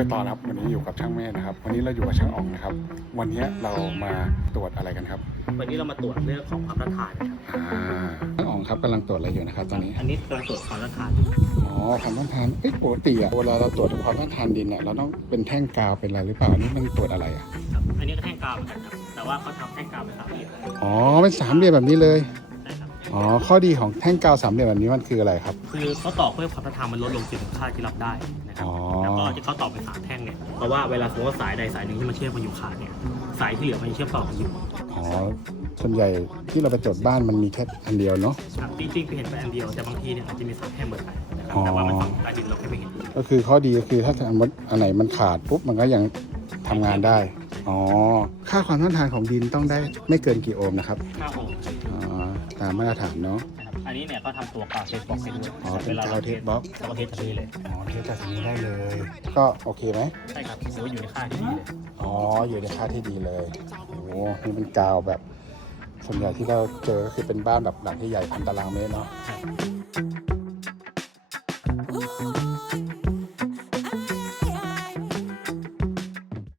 จอต่อครับวันนี้อยู่กับช่างเมธนะครับ วันนี้เราอยู่กับช่างอ่องนะครับ วันนี้เรามาตรวจอะไรกันครับวันนี้เรามาตรวจเรื่องของความต้านทานนะครับอ่าช่างอ่องครับกำลังตรวจอะไรอยู่นะครับ ตอนนี้อันนี้กำลังตรวจความต้านทานอ๋อความต้านทานเอ้ยปกติอะเวลาเราตรวจความต้านทานดินเนี่ยเราต้องเป็นแท่งกาวเป็นอะไรหรือเปล่าอันนี่มันตรวจอะไรอะครับอันนี้ก็แท่งกาวเหมือนกันครับแต่ว่าเขาทำแท่งกาวเป็นสามเหลี่ยมอ๋อเป็นสามเหลี่ยมแบบนี้เลยใช่ครับ อ๋อ ข้อดีของแท่งกาวสามเหลี่ยมแบบนี้มันคืออะไรครับ คือเขาตอกเพื่อความต้านทานมันลดลงถึงค่าที่รับได้นะครับ อ๋อ แล้วก็ที่เขาตอกเป็นสามแท่งเนี่ย เพราะว่าเวลาสมมติว่าสายใดสายหนึ่งที่มันเชื่อมกันอยู่ขาดเนี่ย สายที่เหลือมันยังเชื่อมต่อกันอยู่อ๋อ ส่วนใหญ่ที่เราไปจดบ้านมันมีแค่อันเดียวเนาะ ครับจริงๆคือเห็นไปอันเดียวแต่บางทีเนี่ยอาจจะมีสามแท่งเหมือนกันนะครับอ๋อแต่ว่ามันฝังใต้ดินเราแค่ไม่เห็น ก็คือข้อดีก็คือถ้าสมมติอันไหนมันขาดปุ๊บมันก็ยังทำงานได้ อ๋อ ค่าความต้านทานของดินต้องได้ไม่เกินกี่โอห์มนะครับห้าโอห์มอ๋อตามมาตรฐานเนาะนะครับอันนี้เนี่ยก็ทำตัวกาวเทสบ็อกซ์ให้ด้วยอ๋อเป็นกาวเทสบ็อกซ์ เราก็เทสจากนี้เลยอ๋อเทสจากตรงนี้ได้เลย ก็โอเคไหม ใช่ครับถือว่าอยู่ในค่าที่ดีเลยอ๋อ อยู่ในค่าที่ดีเลย โอ้โหนี่เป็นกาวแบบ ส่วนใหญ่ที่เราเจอก็คือเป็นบ้านแบบหลังที่ใหญ่พันตารางเมตรเนาะครับ